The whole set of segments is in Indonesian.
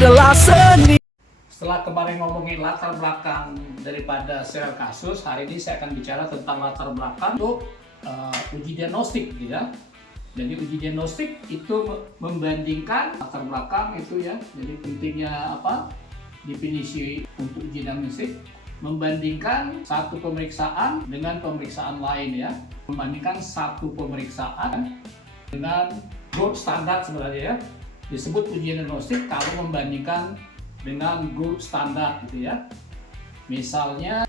adalah seni. Setelah kemarin ngomongin latar belakang daripada sel kasus, hari ini saya akan bicara tentang latar belakang untuk uji diagnostik, gitu ya. Jadi uji diagnostik itu membandingkan latar belakang itu ya. Jadi pentingnya apa? Definisi untuk uji diagnostik membandingkan satu pemeriksaan dengan pemeriksaan lain ya. Membandingkan satu pemeriksaan dengan gold standar sebenarnya ya. Disebut uji diagnostik kalau membandingkan dengan gold standar gitu ya. Misalnya,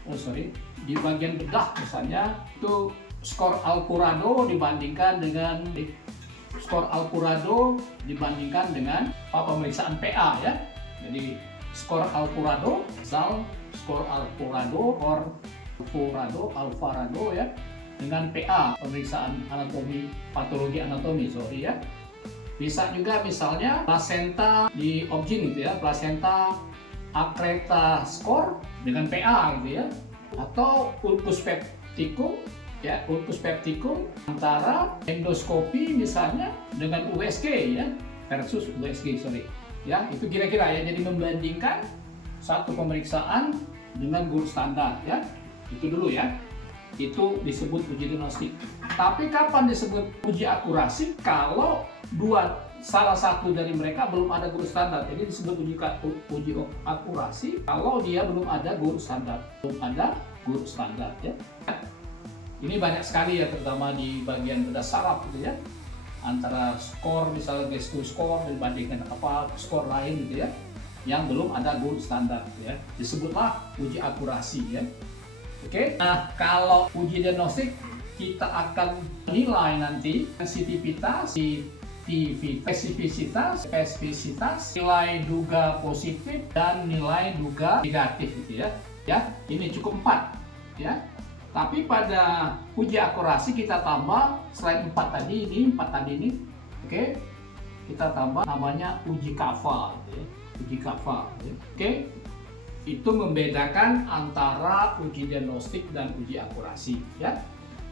di bagian bedah misalnya itu skor Alpurado dibandingkan dengan pemeriksaan PA ya. Jadi skor Alpurado, skor Alvarado ya dengan PA pemeriksaan patologi anatomi ya. Bisa juga misalnya placenta di Obgyn gitu ya, placenta accreta score dengan PA gitu ya, atau ulcus pepticum ya, ulcus pepticum antara endoskopi misalnya dengan USG ya, versus USG ya, itu kira-kira ya. Jadi membandingkan satu pemeriksaan dengan gold standar ya, itu dulu ya. Itu disebut uji diagnostik. Tapi kapan disebut uji akurasi? Kalau salah satu dari mereka belum ada gold standar. Jadi disebut uji akurasi kalau dia belum ada gold standar. Ya. Ini banyak sekali ya, terutama di bagian bedah saraf gitu ya. Antara skor misalnya Glasgow score dibandingkan skor lain gitu ya, yang belum ada gold standar gitu ya. Disebutlah uji akurasi ya. Oke, nah kalau uji diagnostik kita akan nilai nanti sensitivitas, spesifisitas, nilai duga positif dan nilai duga negatif gitu ya. Ya, ini cukup 4 ya. Tapi pada uji akurasi kita tambah selain 4 tadi ini, oke, kita tambah namanya uji kaffa gitu ya. Uji kaffa ya. Oke. Itu membedakan antara uji diagnostik dan uji akurasi ya.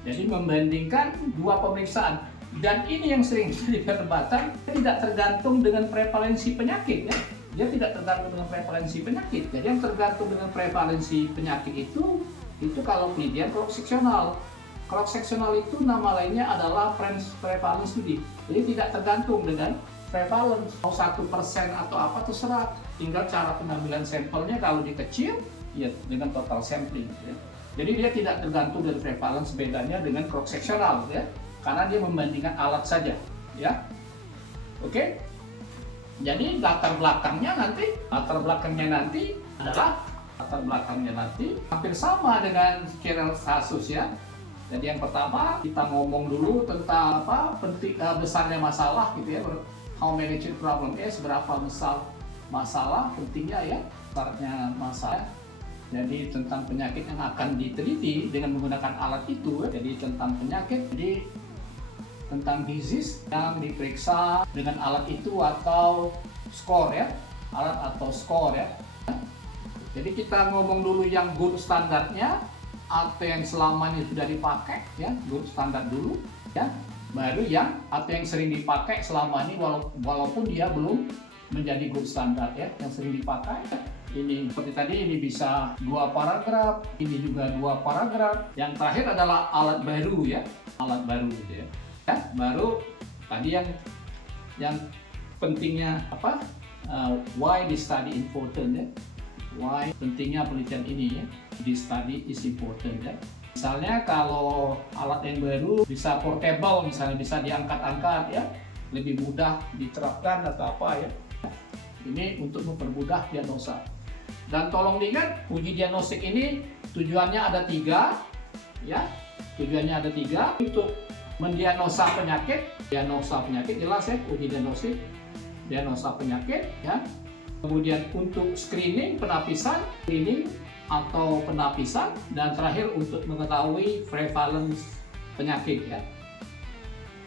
Jadi membandingkan dua pemeriksaan, dan ini yang sering jadi perdebatan, tidak tergantung dengan prevalensi penyakit ya. Dia tidak tergantung dengan prevalensi penyakit. Jadi yang tergantung dengan prevalensi penyakit itu kalau penelitian cross-seksional. Cross-seksional itu nama lainnya adalah prevalence study. Jadi tidak tergantung dengan prevalence, mau 1% atau apa terserah, tinggal cara pengambilan sampelnya kalau dikecil ya dengan total sampling ya. Jadi dia tidak tergantung dari prevalence, bedanya dengan cross sectional ya, karena dia membandingkan alat saja ya. Oke, jadi latar belakangnya nanti hampir sama dengan skenario kasus ya. Jadi yang pertama kita ngomong dulu tentang besarnya masalah gitu ya. How managed problem is, berapa besar masalah, pentingnya ya, besarnya masalah. Jadi tentang penyakit yang akan diteliti dengan menggunakan alat itu, jadi tentang penyakit, jadi tentang disease yang diperiksa dengan alat itu atau skor ya, alat atau skor ya. Jadi kita ngomong dulu yang gold standarnya, atau yang selama ini sudah dipakai ya, gold standar dulu ya. Baru yang sering dipakai selama ini walaupun dia belum menjadi gold standard ya, yang sering dipakai. Ini seperti tadi, ini bisa 2 paragraf, ini juga 2 paragraf. Yang terakhir adalah alat baru ya, alat baru gitu ya. Baru tadi yang pentingnya why this study important ya, why pentingnya penelitian ini ya, this study is important ya. Misalnya kalau alat yang baru bisa portable, misalnya bisa diangkat-angkat ya, lebih mudah diterapkan atau apa ya. Ini untuk mempermudah diagnosa. Dan tolong diingat, uji diagnostik ini tujuannya ada 3 ya. Tujuannya ada 3 untuk mendiagnosa penyakit jelas ya, uji diagnostik, diagnosa penyakit ya. Kemudian untuk screening, penapisan, dan terakhir untuk mengetahui prevalence penyakit ya.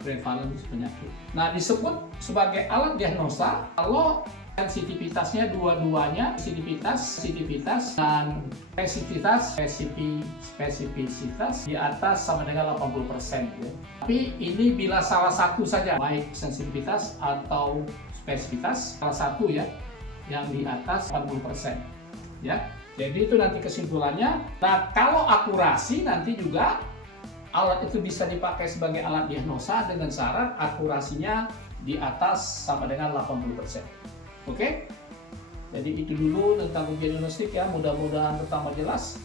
Prevalence penyakit. Nah, disebut sebagai alat diagnosa kalau sensitivitasnya dua-duanya, sensitivitas dan spesifisitas di atas sama dengan 80% ya. Tapi ini bila salah satu saja, baik sensitivitas atau spesifitas salah satu ya, yang di atas 80%. Ya. Jadi itu nanti kesimpulannya. Nah, kalau akurasi nanti juga alat itu bisa dipakai sebagai alat diagnosa dengan syarat akurasinya di atas sama dengan 80%. Oke? Jadi itu dulu tentang ujian diagnostik ya. Mudah-mudahan pertama jelas.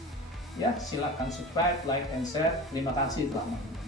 Ya, silakan subscribe, like, and share. Terima kasih telah menonton.